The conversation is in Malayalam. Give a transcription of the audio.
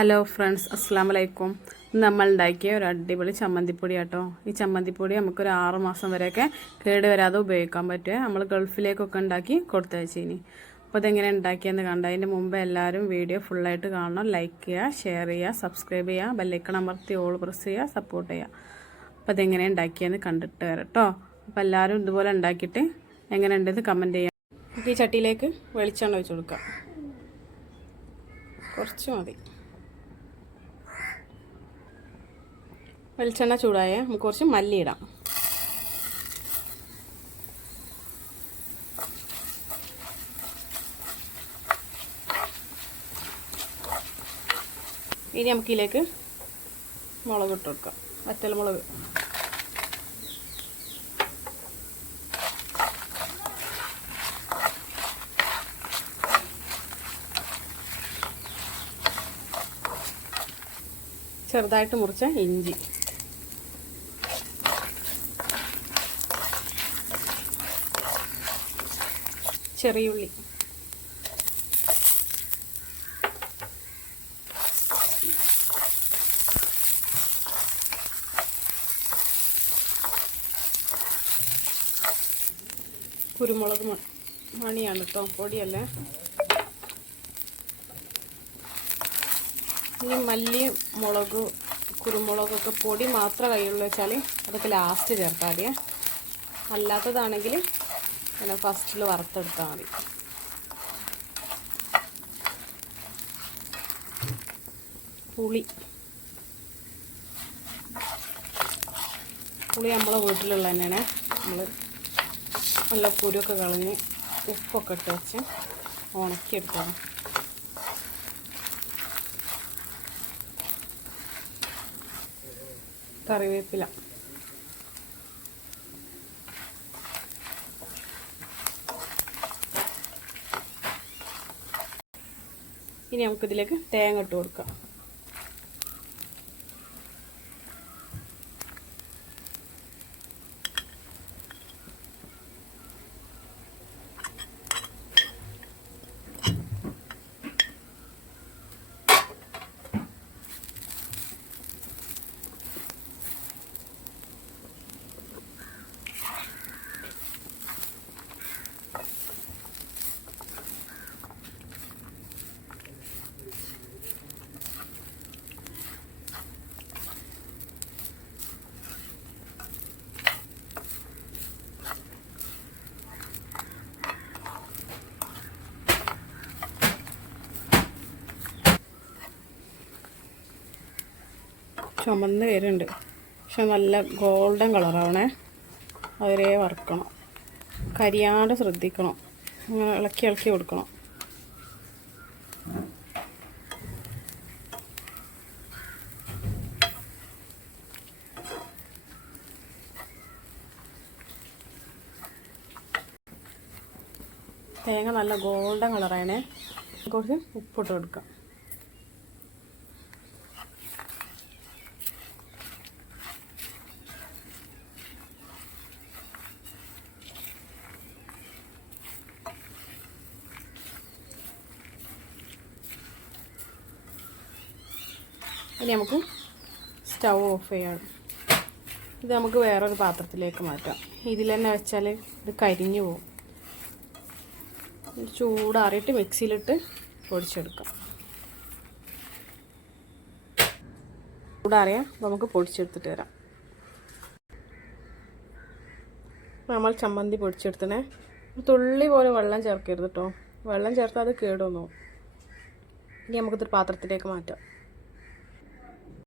ഹലോ ഫ്രണ്ട്സ് അസ്സാം വലൈക്കും നമ്മൾ ഉണ്ടാക്കിയ ഒരു അടിപൊളി ചമ്മന്തിപ്പൊടി കേട്ടോ ഈ ചമ്മന്തിപ്പൊടി നമുക്കൊരു ആറ് മാസം വരെയൊക്കെ കേട് വരാതെ ഉപയോഗിക്കാൻ പറ്റുക നമ്മൾ ഗൾഫിലേക്കൊക്കെ ഉണ്ടാക്കി കൊടുത്തയച്ചിനി. അപ്പോൾ അതെങ്ങനെ ഉണ്ടാക്കിയെന്ന് കണ്ട അതിന്റെ മുമ്പ് എല്ലാവരും വീഡിയോ ഫുള്ളായിട്ട് കാണണം. ലൈക്ക് ചെയ്യുക ഷെയർ ചെയ്യുക സബ്സ്ക്രൈബ് ചെയ്യുക ബെല്ലൈക്കൺ അമർത്തി ഓൾ പ്രസ് ചെയ്യുക സപ്പോർട്ട് ചെയ്യുക. അപ്പോൾ അതെങ്ങനെ ഉണ്ടാക്കിയെന്ന് കണ്ടിട്ട് വരാം കേട്ടോ അപ്പോൾ എല്ലാവരും ഇതുപോലെ ഉണ്ടാക്കിയിട്ട് എങ്ങനെ ഉണ്ടെന്ന് കമന്റ് ചെയ്യാം. നമുക്ക് ഈ ചട്ടിയിലേക്ക് വെളിച്ചെണ്ണ ഒഴിച്ച് കൊടുക്കാം. കുറച്ച് മതി. വെളിച്ചെണ്ണ ചൂടായ നമുക്ക് കുറച്ച് മല്ലി ഇടാം. ഇനി നമുക്കിതിലേക്ക് മുളക് ഇട്ട് കൊടുക്കാം. വറ്റൽ മുളക്. ചെറുതായിട്ട് മുറിച്ച ഇഞ്ചി. ചെറിയുള്ളി. കുരുമുളക് മണിയാണ് കേട്ടോ പൊടിയല്ല? ഈ മല്ലി മുളക് കുരുമുളകൊക്കെ പൊടി മാത്രം കയ്യിലുള്ള വെച്ചാൽ അതൊക്കെ ലാസ്റ്റ് ചേർത്താൽ മതിയേ. അല്ലാത്തതാണെങ്കിൽ പിന്നെ ഫസ്റ്റിൽ വറുത്തെടുത്താൽ മതി. പുളി. പുളി നമ്മളെ വീട്ടിലുള്ള തന്നെയാണ്. നമ്മൾ നല്ല കുരുവൊക്കെ കളഞ്ഞ് ഉപ്പൊക്കെ ഇട്ട് വെച്ച് ഉണക്കിയെടുത്തതാണ്. കറിവേപ്പില. ഇനി നമുക്കിതിലേക്ക് തേങ്ങ ഇട്ട് കൊടുക്കാം. ചുമന്ന് വരുന്നുണ്ട് പക്ഷെ നല്ല ഗോൾഡൻ കളറാവണേ അവരേ വറുക്കണം. കരിയാണ്ട് ശ്രദ്ധിക്കണം. ഇങ്ങനെ ഇളക്കി ഇളക്കി കൊടുക്കണം. തേങ്ങ നല്ല ഗോൾഡൻ കളറായണേ കുറച്ച് ഉപ്പിട്ട് കൊടുക്കാം. ഇനി നമുക്ക് സ്റ്റൗ ഓഫ് ചെയ്യണം ഇത് നമുക്ക് വേറൊരു പാത്രത്തിലേക്ക് മാറ്റാം. ഇതിൽ തന്നെ വെച്ചാൽ ഇത് കരിഞ്ഞു പോകും. ചൂടാറിയിട്ട് മിക്സിയിലിട്ട് പൊടിച്ചെടുക്കാം. ചൂടാറിയാൽ നമുക്ക് പൊടിച്ചെടുത്തിട്ട് വരാം. നമ്മൾ ചമ്മന്തി പൊടിച്ചെടുത്തണേ. തുള്ളി പോലെ വെള്ളം ചേർക്കരുത് കേട്ടോ. വെള്ളം ചേർത്താൽ അത് കേടുവന്നു ഇനി നമുക്കിതൊരു പാത്രത്തിലേക്ക് മാറ്റാം.